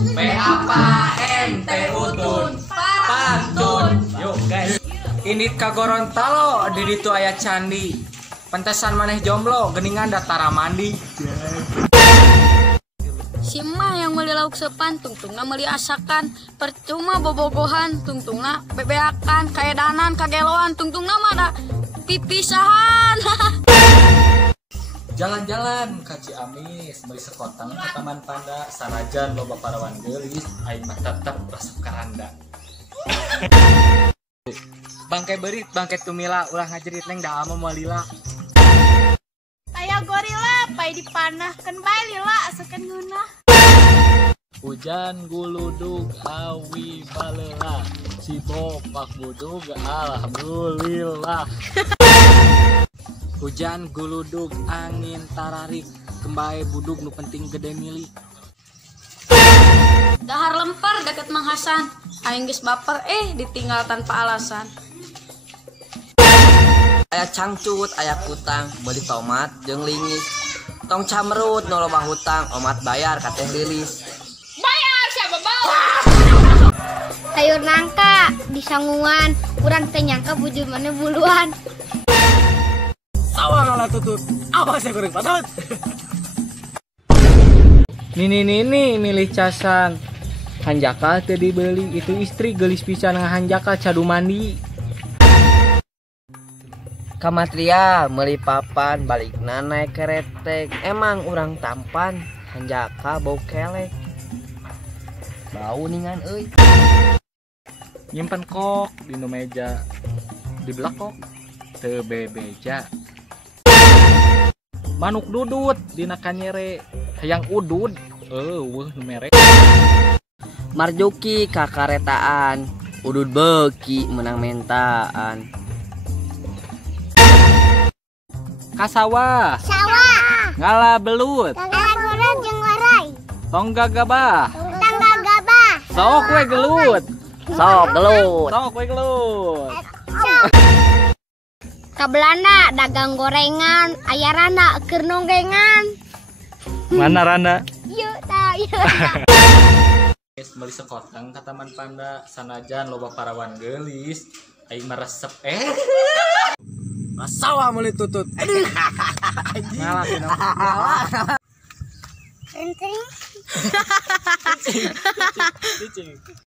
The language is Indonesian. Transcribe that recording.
P apa N T utun pantun. Yuk guys. Ini ka Gorontalo di ditu aya candi. Pentesan maneh jomblo geningan datara mandi. Si emak yang meuli lauk sepan, tungtungna meuli asakan. Percuma bobogohan, tungtungna bebeakan. Kaedanan, kageloan, tungtungna mah ada pipisahan. Jalan-jalan ka Ciamis, meuli sekotang ka Taman Panda, sanajan loba parawan geulis, aing mah tetep resep karanda. Bangkai berit, bangkai tumila, ulah ngajerit neng da ama moal lila. Aya gorila, pai dipanahkeun bae lila asakeun ngeunah. Hujan guludug awi balela, si bopak budug alhamdulillah. Hujan guludug angin tararik, kembae budug nu penting gede milik. Dahar lempar deket Mang Hasan, aing geus baper ditinggal tanpa alasan. Aya cangcut, aya kutang, beli tomat jeung lingis. Tong camrut nu loba hutang, omat bayar ka teh lilis. Bayar siapa bawa? Sayur nangka di sanguan, urang teh nyangka bujur mana buluan. Sawah ngalah tutut, awas ya goreng patut. Nini milih casan. Hanjakal teu dibeli, itu istri geulis pisan ngahanjakal cadu mandi. Kamatria meuli papan, balikna naik keretek. Emang urang tampan, hanjaka bau kelek. Bau ningan euy. Nyimpen kok di nu meja, di belakok teu bebeja. Manuk dudut dina kanyere, hayang udud, weuh nu merek. Marjuki ka karetaan, udud beuki menang mentaan. Kasawa, Sawah, ngala belut, tangga jeung warai, tongga gabah, tangga gabah, sok we gelut, Sok gelut. sok we gelut. Ka Belanda dagang gorengan, aya randa keur nonggengan. Mana Randa? Yuk ta, yuk. Meuli sekotang ka Taman Panda, sanajan loba parawan geulis, aing mah resep sawah meuli tutut. Aduh. Ngalah cenah. Enteng. Cicing.